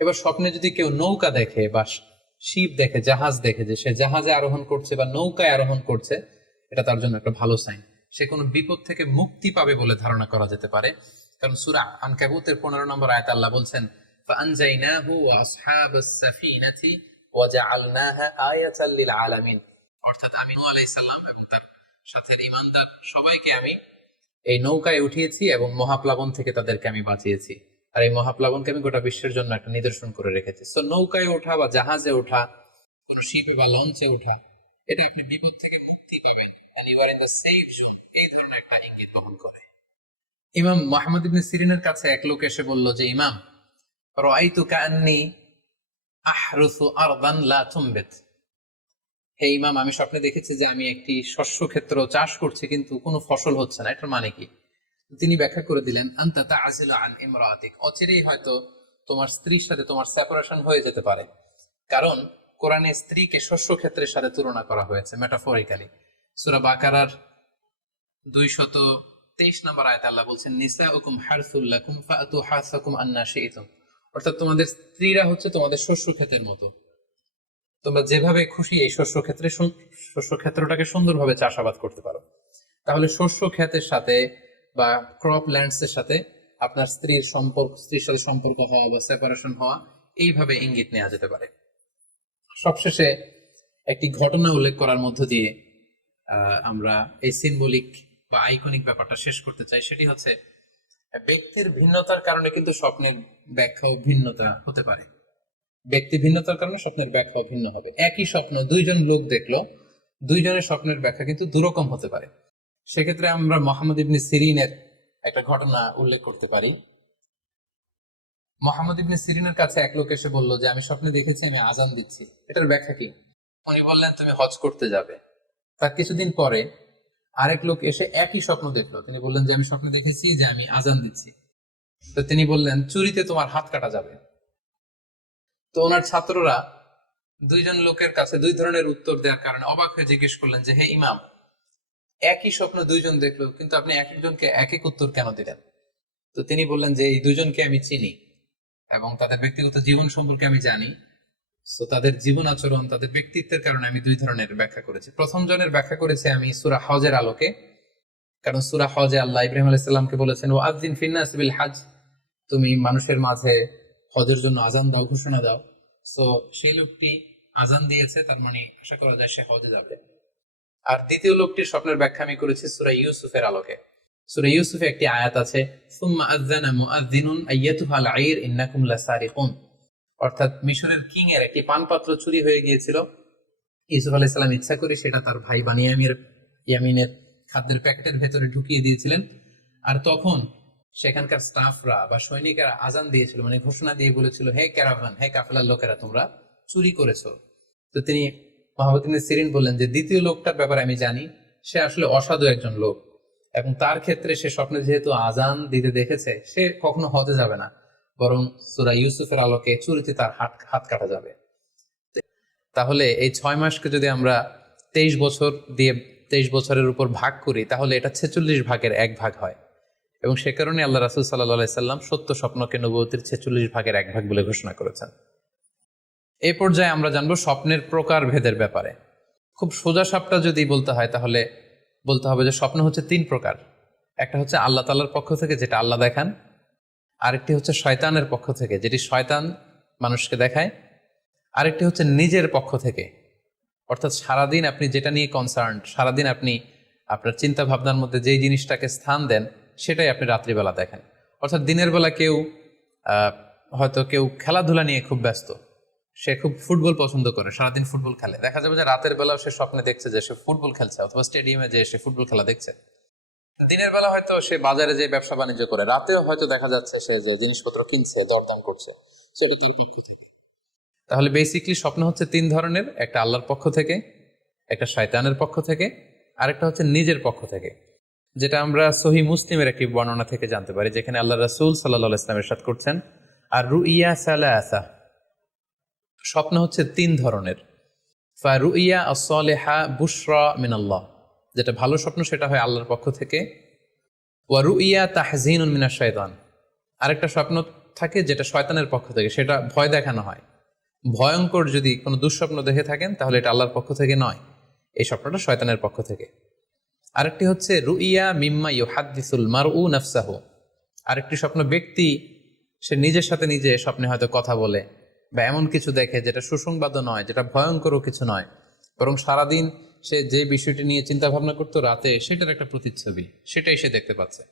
এবার স্বপ্নে যদি কেউ নৌকা দেখে বা শিপ দেখে, জাহাজ দেখে, যে সে জাহাজে আরোহণ করছে বা নৌকায় আরোহণ করছে, এটা তার জন্য একটা ভালো সাইন। সে কোনো বিপদ থেকে মুক্তি পাবে বলে ধারণা করা যেতে পারে। কারণ সূরা আনকাবুতের 15 নম্বর আয়াতে আল্লাহ বলছেন, ফাআনজাইনাহু ওয়া আসহাবাস সাফিনাতি ওয়া জাআলনাহা আয়াতাল লিল আলামিন। অর্থাৎ আমি নূহ আলাইহিস সালাম এবং তার সাথে ঈমানদার সবাইকে আমি এই নৌকায় উঠিয়েছি এবং মহাপ্লাবন থেকে তাদেরকে আমি বাঁচিয়েছি। আর এই মহাপ্লাবনকে আমি গোটা বিশ্বের জন্য একটা নিদর্শন করে রেখেছি। সো নৌকায় ওঠা বা জাহাজে ওঠা, কোনো শিপে বা লঞ্চে ওঠা, এটা আপনি বিপদ থেকে মুক্তি পাবেন, and you are in the safe zone, এই ধরনের একটা ইঙ্গিত বহন করে। ইমাম মুহাম্মদ ইবনে সিরিনের কাছে এক লোক এসে বলল যে, ইমাম, রাআইতু কাআন্নী আহরুসু আরদান লা তুমবিত। হে ইমাম, আমি স্বপ্নে দেখেছি যে আমি একটি শস্য ক্ষেত্র চাষ করছি কিন্তু কোনো ফসল হচ্ছে না, এটার মানে কি? তিনি ব্যাখ্যা করে দিলেন, আনতা তা'জিলু আন ইমরাতিক, অচিরেই হয়তো তোমার স্ত্রীর সাথে তোমার সেপারেশন হয়ে যেতে পারে। কারণ কোরআনে স্ত্রীকে শস্য ক্ষেত্রের সাথে তুলনা করা হয়েছে মেটাফরিক্যালি। সূরা বাকারার 223 নম্বর আয়াতে আল্লাহ বলছেন, নিসাউকুম হারসুল লাকুম ফাআতু হারসাকুম আন্না শি'তুম। অর্থাৎ তোমাদের স্ত্রীরা হচ্ছে তোমাদের শস্য ক্ষেতের মতো, তোমরা যেভাবে খুশি এই শস্য ক্ষেত্রটাকে সুন্দরভাবে চাষাবাদ করতে পারো। তাহলে শস্য ক্ষেতের সাথে বা ক্রপ ল্যান্ডস এর সাথে আপনার স্ত্রীর সাথে সম্পর্ক হওয়া বা সেপারেশন হওয়া, এইভাবে ইঙ্গিত নেওয়া যেতে পারে। সবশেষে একটি ঘটনা উল্লেখ করার মধ্য দিয়ে আমরা এই সিম্বলিক বা আইকনিক ব্যাপারটা শেষ করতে চাই। সেটি হচ্ছে, ব্যক্তির ভিন্নতার কারণে কিন্তু স্বপ্নের ব্যাখ্যাও ভিন্নতা হতে পারে। ব্যক্তি ভিন্নতার কারণে স্বপ্নের ব্যাখ্যা ভিন্ন হবে। একই স্বপ্ন দুইজন লোক দেখলো, দুইজনের স্বপ্নের ব্যাখ্যা কিন্তু দুরকম হতে পারে। সেক্ষেত্রে আমরা মুহাম্মদ ইবনে সিরিনের একটা ঘটনা উল্লেখ করতে পারি। মুহাম্মদ ইবনে সিরিনের কাছে এক লোক এসে বলল যে, আমি স্বপ্নে দেখেছি আমি আজান দিচ্ছি, এটার ব্যাখ্যা কি? উনি বললেন, তুমি হজ করতে যাবে। তার কিছুদিন পরে আরেক লোক এসে একই স্বপ্ন দেখলো, তিনি বললেন যে, আমি স্বপ্নে দেখেছি যে আমি আজান দিচ্ছি। তো তিনি বললেন, চুরিতে তোমার হাত কাটা যাবে। তো ওনার ছাত্ররা দুইজন লোকের কাছে দুই ধরনের উত্তর দেওয়ার কারণে অবাক হয়ে জিজ্ঞেস করলেন যে, হে ইমাম, একই স্বপ্ন দুইজন দেখলো কিন্তু আপনি এক একজনকে এক এক উত্তর কেন দিলেন? তো তিনি বললেন যে, এই দুইজনকে আমি চিনি এবং তাদের ব্যক্তিগত জীবন সম্পর্কে আমি জানি। তো তাদের জীবন আচরণ, তাদের ব্যক্তিত্বের কারণে আমি দুই ধরনের ব্যাখ্যা করেছি। প্রথম জনের ব্যাখ্যা করেছি আমি সূরা হজের আলোকে। কারণ সূরা হজে আল্লাহ ইব্রাহিম আলাইহিস সালামকে বলেছেন, ওয়া আযযিন ফিন নাস বিল হজ, তুমি মানুষের মাঝে হজের জন্য আজান দাও, ঘোষণা দাও। সো সেই লোকটি আজান দিয়েছে, তার মানে আশা করা যায় সে হজে যাবে। আর দ্বিতীয় লোকটির স্বপ্নের ব্যাখ্যা আমি করেছি সূরা ইউসুফের আলোকে। সূরা ইউসুফে একটি আয়াত আছে, সুম্মা আযানা মুআযযিনুন আইয়াতুহাল আইর ইন্নাকুম লাসারিকুন। অর্থাৎ মিশরের কিং এর একটি পানপাত্র চুরি হয়ে গিয়েছিল। ইউসুফ আলাইহিস সালাম ইচ্ছা করে সেটা তার ভাই ইয়ামিনের খাদ্যের প্যাকেটের ভেতরে ঢুকিয়ে দিয়েছিলেন। আর তখন সেখানকার স্টাফরা বা সৈনিকেরা আজান দিয়েছিল, মানে ঘোষণা দিয়ে বলেছিল, হে ক্যারাভান, হে কাফেলার লোকেরা, তোমরা চুরি করেছো। তো তিনি মুহাম্মদ ইবনে সিরিন বললেন যে, দ্বিতীয় লোকটার ব্যাপারে আমি জানি, সে আসলে অসাধু একজন লোক এবং তার ক্ষেত্রে সে স্বপ্নে যেহেতু আজান দিতে দেখেছে, সে কখনো হজে যাবে না, বরং সূরা ইউসুফের আলোকে চুরিতে তার হাত কাটা যাবে। তাহলে এই 6 মাসকে যদি আমরা 23 বছর দিয়ে 23 বছরের উপর ভাগ করি, তাহলে এটা 46 ভাগের 1 ভাগ হয়। এবং সে কারণে আল্লাহ রাসূল সাল্লাল্লাহু আলাইহি সাল্লাম সত্য স্বপ্নকে নবুয়তের 46 ভাগের 1 ভাগ বলে ঘোষণা করেছেন। এই পর্যায়ে আমরা জানবো স্বপ্নের প্রকার ভেদের ব্যাপারে। খুব সোজা সাপটা যদি বলতে হয়, তাহলে বলতে হবে যে স্বপ্ন হচ্ছে 3 প্রকার। একটা হচ্ছে আল্লাহ তাআলার পক্ষ থেকে, যেটা আল্লাহ দেখান। আরেকটি হচ্ছে শয়তানের পক্ষ থেকে, যেটি শয়তান মানুষকে দেখায়। আরেকটি হচ্ছে নিজের পক্ষ থেকে, অর্থাৎ সারাদিন আপনি যেটা নিয়ে কনসার্ন, সারাদিন আপনি আপনার চিন্তা ভাবনার মধ্যে যেই জিনিসটাকে স্থান দেন, সেটাই আপনি রাত্রিবেলা দেখেন। অর্থাৎ দিনের বেলা হয়তো কেউ খেলাধুলা নিয়ে খুব ব্যস্ত, সে খুব ফুটবল পছন্দ করে, সারাদিন ফুটবল খেলে। দেখা যাবে যে রাতের বেলাও সে স্বপ্নে দেখছে যে সে ফুটবল খেলছে, অথবা স্টেডিয়ামে যে সে ফুটবল খেলা দেখছে। দিনের বেলা হয়তো সে বাজারে যে ব্যবসা বাণিজ্য করে, রাতেও হয়তো দেখা যাচ্ছে সে যে জিনিসপত্র কিনছে, দরদাম করছে, সেটা তার পক্ষ থেকে। তাহলে বেসিকলি স্বপ্ন হচ্ছে 3 ধরনের, একটা আল্লাহর পক্ষ থেকে, একটা শয়তানের পক্ষ থেকে, আরেকটা হচ্ছে নিজের পক্ষ থেকে, যেটা আমরা সহিহ মুসলিমের একটি বর্ণনা থেকে জানতে পারি, যেখানে আল্লাহ রাসূল সাল্লাল্লাহু আলাইহি ওয়াসাল্লাম ইরশাদ করছেন, আর রুইয়া সালাসা, স্বপ্ন হচ্ছে 3 ধরনের। ফারুইয়া আস-সালিহা বুশরা মিনাল্লাহ, যেটা ভালো স্বপ্ন সেটা হয় আল্লাহর পক্ষ থেকে। ওয়া রুইয়া তাহজিনুন মিনাশ শাইতান, আরেকটা স্বপ্ন থাকে যেটা শয়তানের পক্ষ থেকে, সেটা ভয় দেখানো হয়। ভয়ঙ্কর যদি কোনো দুঃস্বপ্ন দেখে থাকেন তাহলে এটা আল্লাহর পক্ষ থেকে নয়, এই স্বপ্নটা শয়তানের পক্ষ থেকে। আরেকটি হচ্ছে রুইয়া মিম্মা ইউহাদ্দিসুল মারউ নাফসাহু, আরেকটি স্বপ্ন ব্যক্তি সে নিজের সাথে নিজে স্বপ্নে হয়তো কথা বলে বা এমন কিছু দেখে যেটা সুসংবাদও নয়, যেটা ভয়ঙ্করও কিছু নয়, বরং সারাদিন সে যে বিষয়টি নিয়ে চিন্তা ভাবনা করতো রাতে সেটার একটা প্রতিচ্ছবি, সেটাই সে দেখতে পাচ্ছে।